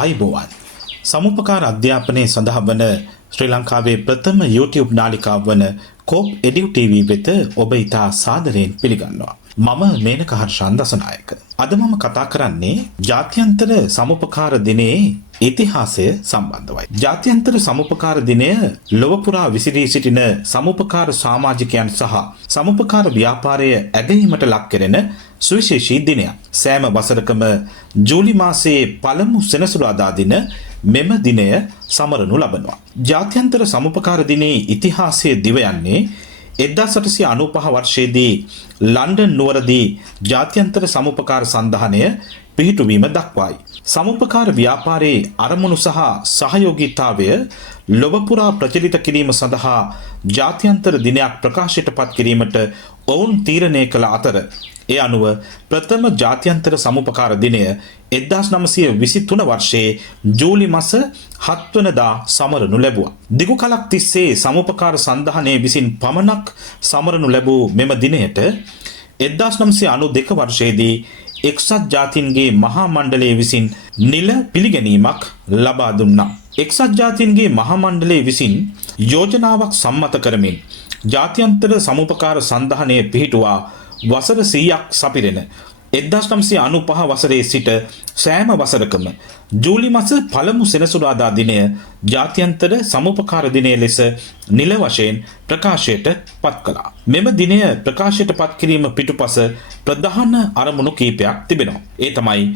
ආයිබෝවන් සමුපකාර අධ්‍යාපනයේ සඳහා වන ශ්‍රී ලංකාවේ ප්‍රථම YouTube නාලිකාව වන කෝප් එඩියු TV වෙත ඔබ ඉතා සාදරයෙන් පිළිගන්නවා. මම මේනක හර්ෂාන් දසනායක. අද මම කතා කරන්නේ ජාත්‍යන්තර සමුපකාර දිනයේ ඉතිහාසය සම්බන්ධවයි. ජාත්‍යන්තර සමුපකාර දිනය ලොව පුරා විසිරී සිටින සමුපකාර සමාජිකයන් සහ සමුපකාර ව්‍යාපාරය ඇගයීමට ලක් කෙරෙන සුවිශේෂී දිනයක්. සෑම වසරකම ජූලි මාසයේ පළමු සෙනසුරාදා දින මෙම දිනය සමරනු ලබනවා. ජාත්‍යන්තර සමුපකාර දිනයේ ඉතිහාසයේ දිව යන්නේ 1895 වර්ෂයේදී ලන්ඩන් නුවරදී ජාත්‍යන්තර සමුපකාර සන්ධානය පිහිටුවීම දක්වායි. සමුපකාර ව්‍යාපාරයේ අරමුණු සහ සහයෝගීතාවය ලොව පුරා ප්‍රචලිත කිරීම සඳහා ජාත්‍යන්තර දිනයක් ප්‍රකාශයට පත් කිරීමට ඔවුන් තීරණය කළ අතර ඒ අනුව ප්‍රථම ජාත්‍යන්තර සමුපකාර දිනය 1923 වර්ෂයේ ජූලි මාස 7 වෙනිදා සමරනු ලැබුවා. දිගු කලක් තිස්සේ සමුපකාර සන්ධානයේ විසින් පමණක් සමරනු ලැබූ මෙම දිනයට 1992 වර්ෂයේදී එක්සත් ජාතීන්ගේ මහා මණ්ඩලය විසින් නිල පිළිගැනීමක් ලබා දුන්නා. එක්සත් ජාතීන්ගේ මහා මණ්ඩලය විසින් යෝජනාවක් සම්මත කරමින් ජාත්‍යන්තර සමුපකාර සන්ධානය පිහිටුවා වසර 100ක් සපිරෙන 1995 වසරේ සිට සෑම වසරකම ජූලි මාස පළමු සෙනසුරාදා දිනය ජාත්‍යන්තර සමුපකාර දිනය ලෙස නිල වශයෙන් ප්‍රකාශයට පත් කළා. මෙම දිනය ප්‍රකාශයට පත් කිරීම පිටුපස ප්‍රධාන අරමුණු කීපයක් තිබෙනවා. ඒ තමයි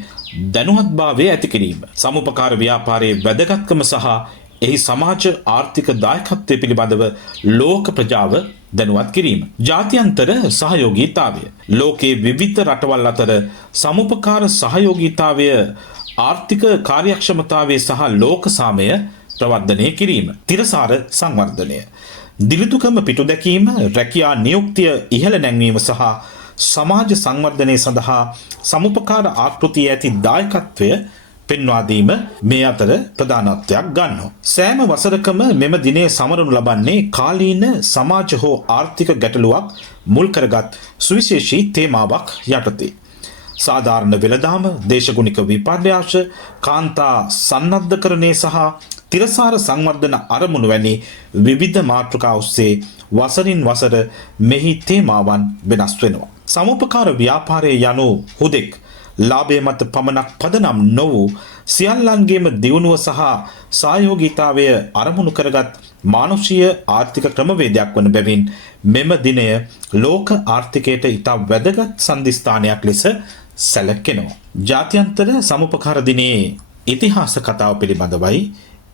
දැනුවත්භාවය ඇති කිරීම, සමුපකාර ව්‍යාපාරයේ වැදගත්කම සහ එහි සමාජ ආර්ථික දායකත්වය පිළිබඳව ලෝක ප්‍රජාව දැනුවත් කිරීම. ජාත්‍යන්තර සහයෝගීතාවය ලෝකයේ විවිධ රටවල් අතර සමුපකාර සහයෝගීතාවය ආර්ථික කාර්යක්ෂමතාවය සහ ලෝක සාමය ප්‍රවර්ධනය කිරීම. තිරසාර සංවර්ධනය දිලිතුකම පිටු දැකීම, රැකියා නියුක්තිය ඉහළ නැංවීම සහ සමාජ සංවර්ධනය සඳහා සමුපකාර ආකෘතිය ඇති දායකත්වය පෙන්වා දීම මේ අතර ප්‍රධානත්වයක් ගන්නවා. සෑම වසරකම මෙම දිනය සමරනු ලබන්නේ කාලීන සමාජ හෝ ආර්ථික ගැටලුවක් මුල් කරගත් සුවිශේෂී තේමාවක් යටතේ. සාධාරණ වෙළඳාම, දේශගුණික විපර්යාස, කාන්තා සන්නද්ධකරණය සහ තිරසාර සංවර්ධන අරමුණු වැනි විවිධ මාතෘකා ඔස්සේ වසරින් වසර මෙහි තේමාවන් වෙනස් වෙනවා. සමුපකාර ව්‍යාපාරය යනු හුදෙක් ලාභය මත පමණක් පදනම් නො වූ සියල්ලන්ගේම දියුණුව සහ සහයෝගීතාවය අරමුණු කරගත් මානුෂීය ආර්ථික ක්‍රමවේදයක් වන බැවින් මෙම දිනය ලෝක ආර්ථිකයට ඉතා වැදගත් සන්ධිස්ථානයක් ලෙස සැලකෙනවා. ජාත්‍යන්තර සමුපකාර දිනයේ ඉතිහාස කතාව පිළිබඳවයි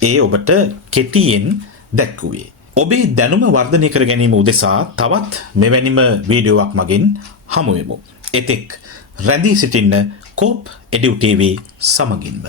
ඒ ඔබට කෙටියෙන් දැක්වුවේ. ඔබේ දැනුම වර්ධනය කර ගැනීම උදෙසා තවත් මෙවැනිම වීඩියෝවක් මගින් හමුවෙමු. එතෙක් රැඳී සිටින්න කෝප් එඩියු TV සමගින්ම.